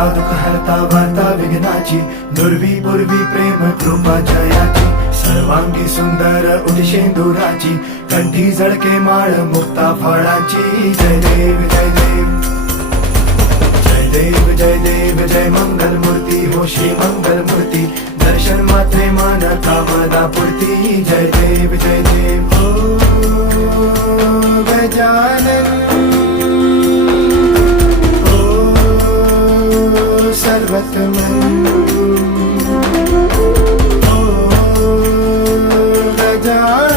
करता दुःख हरता वार्ता विघ्नाची, दुर्वी पूर्वी प्रेम कृपा जयाची, सर्वांगी सुंदर उदिशेंदुराची, कंठी झळके माळ मुक्ता फळाची. जय देव जय देव जय देव जय देव जय मंगल मूर्ती हो श्री मंगल मूर्ती, दर्शन मात्रे मान कामना पूर्ती. जय देव जय देव हो गजानन सर्वतमन ओ गजानन